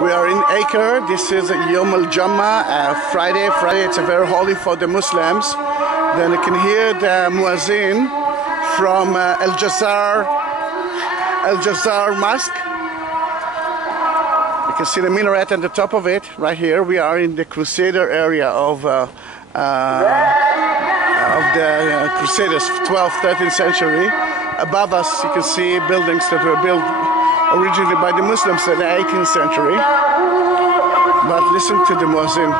We are in Akko. This is Yom Al-Jammah, Friday. It's a very holy for the Muslims. Then you can hear the Muezzin from Al-Jazzar Mosque. You can see the minaret on the top of it right here. We are in the Crusader area of the Crusaders, 12th, 13th century. Above us, you can see buildings that were built originally by the Muslims in the 18th century. But listen to the Muezzin.